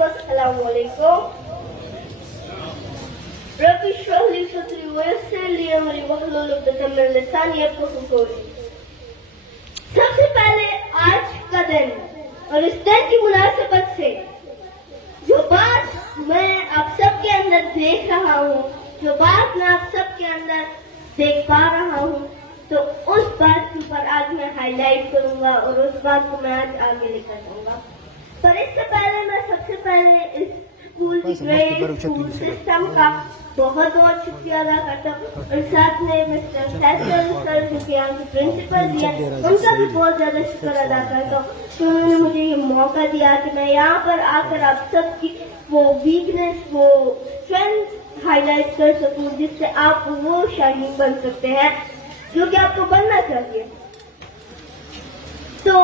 الرحیم السلام علیکم. رب اشرح لی صدری ویسر لی امری واحلل عقدۃ من لسانی یفقهوا قولی. سب سے پہلے آج کا دن اور اس دن کی مناسبت سے جو بات میں آپ سب کے اندر دیکھ رہا ہوں, جو بات میں آپ سب کے اندر دیکھ پا رہا ہوں, تو اس بات کے اوپر آج میں ہائی لائٹ کروں گا اور اس بات کو میں آج آگے لے کر جاؤں گا. پر اس سے پہلے میں سب سے پہلے اس اسکول کی گریڈ اسکول سسٹم کا بہت بہت شکریہ ادا کرتا ہوں, اور ساتھ میں مسٹر فیصل سر جو کہ یہاں کے پرنسپل دیا ان کا بھی بہت زیادہ شکر ادا کرتا ہوں کہ انہوں نے مجھے یہ موقع دیا کہ میں یہاں پر آ کر آپ سب کی وہ ویکنیس, وہ اسٹرینتھ ہائی لائٹ کر سکوں, جس سے آپ وہ شاہین بن سکتے ہیں جو کہ آپ کو بننا چاہیے. تو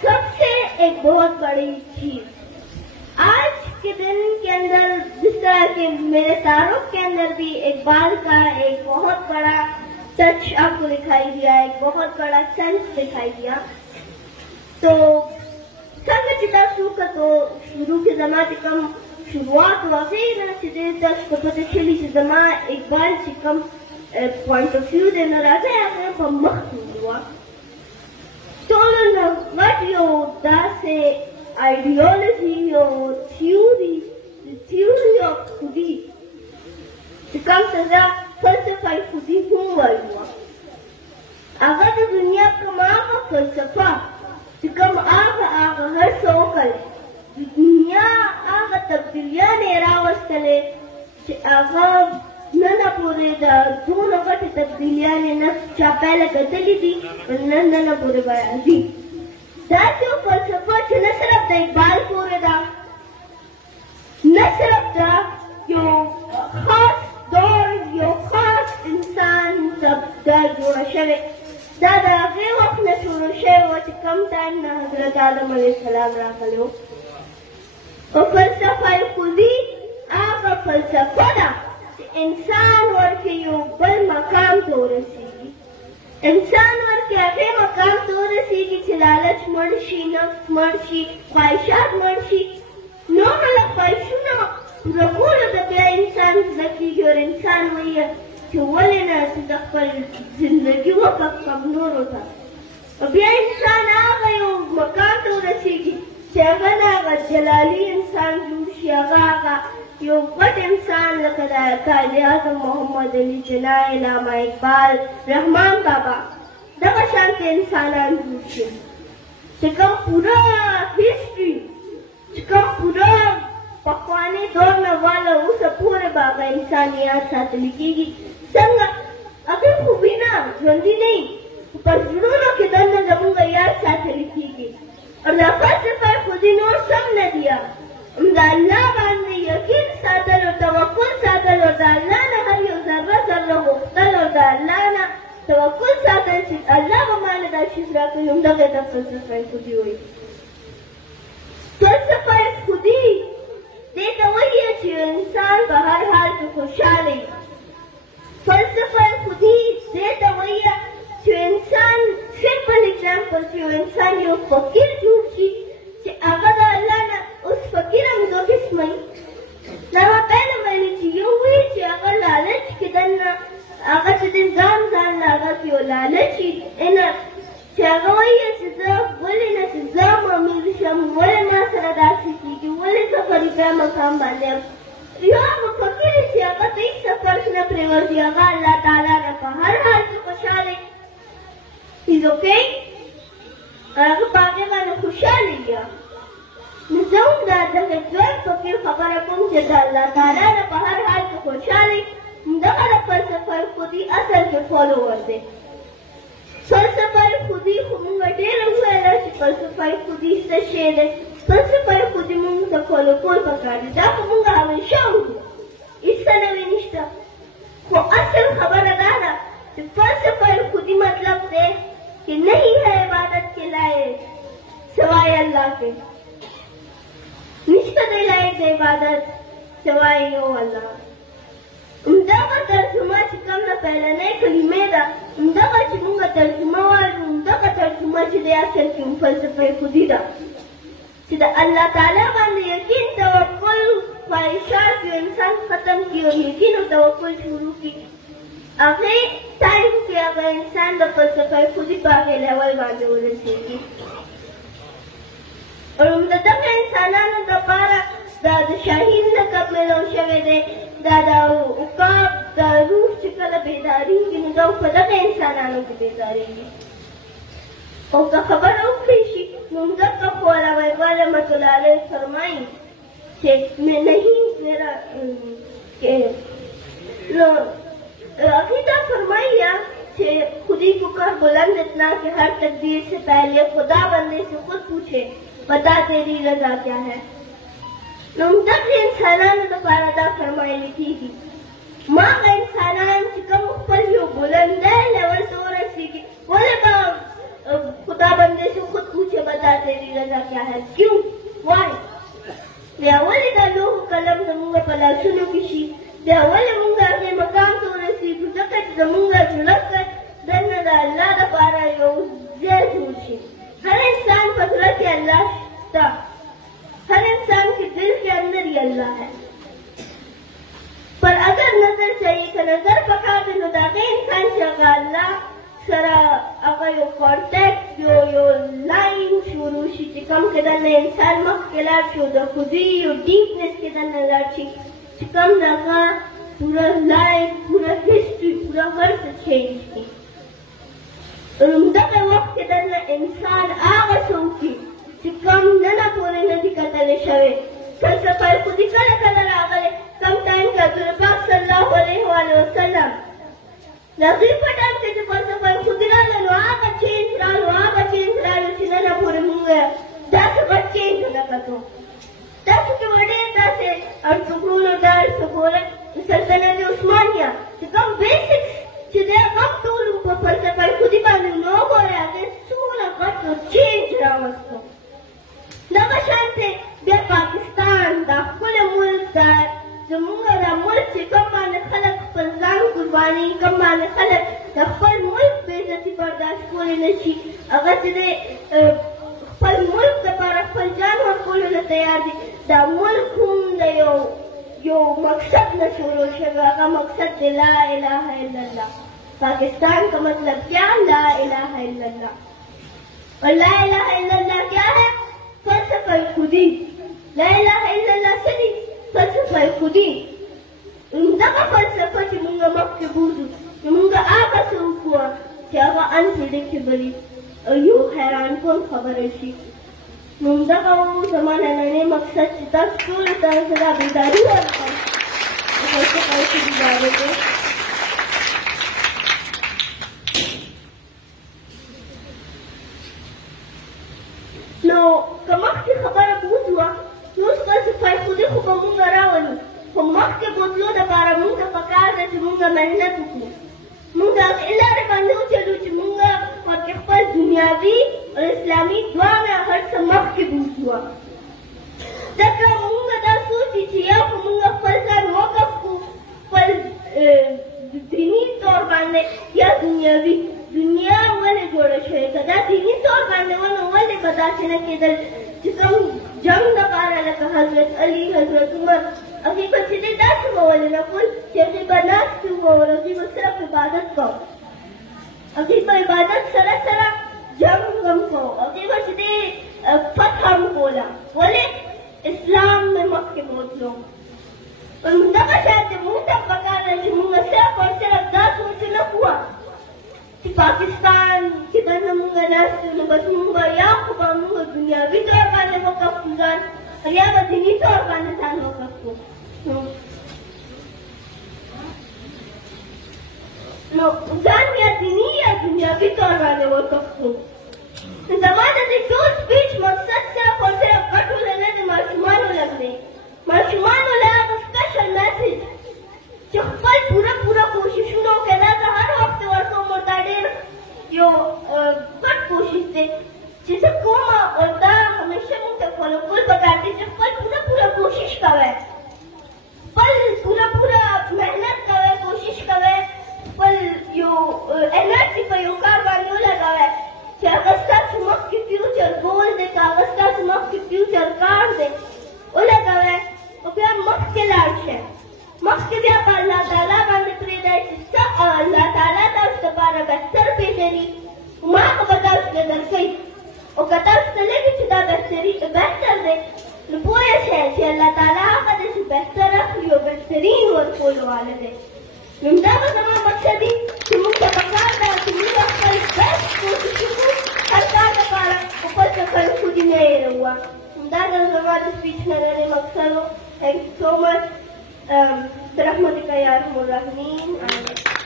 سب سے ایک بہت بڑی چیز آج کے دن کے اندر, جس طرح کہ میرے تعارف کے اندر بھی اقبال کا ایک بہت بڑا ٹچ آپ کو دکھائی دیا, ایک بہت بڑا سینس دکھائی دیا. تو سنگ چتا سو کا تو شروع کے زمان کم شروعات واقعی نہ چیزیں دس کو پتہ چلی سے زمان اقبال سے کم پوائنٹ آف ویو دینا رہتا ہے اپنے پر مخصوص ہوا. Don't what your that's a ideology or theory, the theory of khudi. To come to the falsify khudi huwa huwa. اگر دنیا کا ماں فلسفہ to come آگا ہر سوکل دنیا آگا تبدیلیاں نے راوستلے آگا ننھا پورے دا دونوں گٹی تبدیلیاں نے نفس چا پہلے کتلی دی اور ننھا پورے بایا دی. دا جو فلسفہ چھ نہ صرف دا اقبال پورے دا, نہ صرف دا جو خاص دور, جو خاص انسان سب دا جوڑا شوے, دا دا غی وقت نہ شروع شوے وچ کم ٹائم نہ حضرت آدم علیہ السلام راکلو. اور فلسفہ خودی آگا فلسفہ دا انسان ورکے یو بل مقام تو رسیگی, انسان ورکے اگے مقام تو رسیگی چھ لالچ مرشی, نفس مرشی, خواہشات مرشی, نو ملک خواہشونا رکولو دا بیا انسان زکیگی. اور انسان وہی ہے کہ ولینا صدقل زندگی وقت کم نورو تھا, اور بیا انسان آگا یو مقام تو رسیگی چھ اگر آگا جلالی انسان جوشی, آگا یو بٹ انسان لکدا قائد اعظم محمد علی جناح, علامہ اقبال, رحمان بابا دغه شانتے انسانان جوړ شي چې کوم پورا ہسٹری, چې کوم پورا پخوانی دور نه والا اوسه پورې به انسانیت ساتل کېږي. څنګه اگر خوبي نه ژوندي نه وي پر زړونو کې دننه زموږ یاد ساتل کېږي. اور دا فلسفه خودي نور سم نه دي, دا اللہ باندې یقین ساتل اور توکل ساتل, اور دا اللہ نه هر یو ذره ذره غوښتل, اور دا اللہ نه توکل ساتل چې الله به ماله دا شی راکوي. همدغه ته فلسفه خودي وایي. فلسفه خودي دې ته وایي چې انسان په هر حال کې خوشحاله وي. فلسفه خودي دې ته وایي چې انسان سمپل ایگزامپل چې یو انسان یو فقیر جوړ شي چې هغه د الله نه اس فقیر ہم دو قسمیں نما پہلے ویلی چی یو وی چی اگر لالچ کی دننا اگر چی دن زان زان لاغا کیو لالچی اینا چی اگر وی چی زاف ولی نا چی زام امیر شم ولی ما سرداسی کی ولی سفری پہ مقام باندے یو اگر فقیر چی اگر تیک سفر سنا پریورزی اگر اللہ تعالیٰ نے پا ہر حال کی خوشحالے is okay, اگر پاکے بانے خوشحالے گیا نظام دا دغه دویم فقیر خبره کوم چې د الله تعالی نه په هر حال کې خوشحالي, دغه د فلسفه خودي اصل کې فالوور دی. فلسفه خودي خو موږ ډېر وویله چې فلسفه خودي څه شی دی. فلسفه خودي موږ ته فالو کول پکار دي, دا خو موږ همیشه وکړو, هېڅ څه نوي نشته. خو اصل خبره دا ده چې فلسفه خودي مطلب دی کہ نہیں ہے عبادت کے لائق سوائے اللہ کے, نشته دی لایق د عبادت سوای یو الله. همدغه ترجمه چې کوم نه پهلنۍ کلمې ده, همدغه چې موږ ترجمه وایو, همدغه ترجمه چې د اصل کې فلسفه خودي ده چې د الله تعالی باندې یقین توکل خواہشات جو انسان ختم کی اور یقین و توکل شروع کی اگے ٹائم کے اگر انسان دا فلسفہ خودی پاگے لیول باندے ورسیگی اور امدادم انسانانو دا پارا دا شاہین لقب ملو شوے دے دا عقاب دا روح چکل بیداری کی نو دا فدق انسانانو کی بیداری کی اور کا خبر اوکریشی نمدد کا خوالا ویوال رحمت اللہ علیہ فرمائی کہ میں نہیں میرا عقیدہ فرمائیا کہ خودی کو کر بلند اتنا کہ ہر تقدیر سے پہلے خدا بندے سے خود پوچھے بتا تیری رضا کیا ہے. نمدد انسانان دا پاردا فرمائی لکھی گی ماں کا انسانان چکم پر یو بلند ہے لیول تو رسی گی بولے با خدا بندے سے خود پوچھے بتا تیری رضا کیا ہے. کیوں؟ وائی دے اولی دا لوگ کلم زمونگا پلا سنو کشی دے اولی مونگا اگے مقام تو رسی بزکت زمونگا جلکت دن دا اللہ دا پارا یو زیر جوشی. ہر انسان فضلت اللہ شتا ہر انسان کے دل کے اندر ہی اللہ ہے پر اگر نظر چاہیے کہ نظر پکا دے نو داغے انسان چاہا اللہ سرا اگر یو کانٹیکٹ یو لائن شروع شی چکم کے دن انسان مخ کے لات شو دا خودی یو ڈیپنس کے دن لات شی چکم داغا پورا لائن پورا ہسٹری پورا ہر سے چینج کی دغه وخت کې دنه انسان هغه څوک چې کوم نه پورې نه دي کتلی شوی فلسفه خودي کله کله راغلی کم ټایم کې حضور پاک صلی الله علیه وسلم د هغې په ټایم کې چې فلسفه خودي راغله نو هغه چینج رالو چې نه پورې مونږ داسې بد چینج نه کتو تاسو کې به ډېر داسې ارڅوکړونو ډار څه سلطنت عثمانیه چې کوم بیسکس چې دی هغه ټول په فلسفه خودي باندې نو ګورې هغې څومره غټ چینج راوستو. دغه شانتې بیا پاکستان دا ښکلی ملک دا زمونږ دا ملک چې کوم باندې خلک خپل ځان قرباني کوم باندې خلک د خپل ملک بېعزتي برداشت کولی نه شي هغه چې دی خپل ملک دپاره خپل جان ورکولو ته تیار دي. دا ملک هم د یو مقصد نه شروع شوی هغه مقصد دی لا الہ الا اللہ. پاکستان کا مطلب کیا؟ لا الہ الا اللہ. اور لا الہ الا اللہ کیا ہے؟ فلسفہ خودی. لا الہ الا اللہ سنی فلسفہ خودی. دغه فلسفه چې مونږ مخکې بوځو نو مونږ هغه څه وکړو چې هغه انپریډکټیبلي یو حیران کون خبره شي. نو دغه زما نننی مقصد چې تاسو ټولو ته زه دا بیداري ورکړم د فلسفه خودي باره کې. نو که مخکې خبره بوځوه نو اوس فلسفه خودي خو به مونږ راولو خو مخکې بوتلو دپاره مونږ ته پکار ده چې مونږ محنت وکړو مونږ هغې لارې باندې وچلو چې مونږ ورکې خپل دنیاوي او اسلامي دواړه هر څه مخکې بوځوه. ځکه مونږ دا سوچي چې یا خو مونږ خپل ځان وقف کړو خپل دیني طور باندې یا دنیاوي. دنیا ولې جوړه شوې که دا دیني طور باندې و نو ولې به داسې نه کېدل چې کوم جنګ دپاره لکه حضرت علي حضرت عمر هغې به چې دی داسې به ولې نه کول چې هغې به ناستې وو هغې به صرف عبادت کوو هغې به عبادت سره سره جنګ هم کوو هغې به چې دی فتح هم کوله ولې اسلام مې مخکې بوتلو. دغه شانتې مونږ ته پکار ده چې مونږ صرف او صرف دا سوچ نه کوو چې پاکستان چې دننه مونږ ناست یو نو بس مونږ به یا خو به مونږ دنیاوي طور باندې وقف کړو ځان یا به دیني طور باندې ځان وقف کړو. نو ځان یا دیني یا دنیاوي طور باندې وقف کړو. زما د دې ټول سپیچ مقصد صرف او صرف ګټو نه د ماشومانو لږ دی. ماشومانو له هغه سپیشل میسج چې خپل پوره کوششونه وکړي دا زه هر وخت ورکوم او دا ډېر یو غټ کوشش دی چې زه کوم او دا همیشه مونږ ته فالو کول پکار دي چې خپل پوره کوشش کوئ خپل پوره محنت کوئ کوشش کوئ خپل یو انرژي په یو کار باندې ولګوئ چې هغه ستاسو مخکې فیوچر ګول دی که هغه ستاسو مخکې فیوچر کار دی ولګوئ او بیا مخکې درکوي او که تاسو ته لګي چې دا بهتر دی نو پوه شئ چې الله تعالی هغه دی چې بهتر اخلي او بهترین ورکولو والا دی. نو همدغه زما مقصد دی چې موږ ته پکار ده چې موږ خپل بیسټ کوشش وکړو هر کار لپاره خو خپل څخه خودي نه هېروو. همدغه زما د سپیچ نه لرې مقصد و. Thank you so much. برحمتك يا ارحم الراحمين.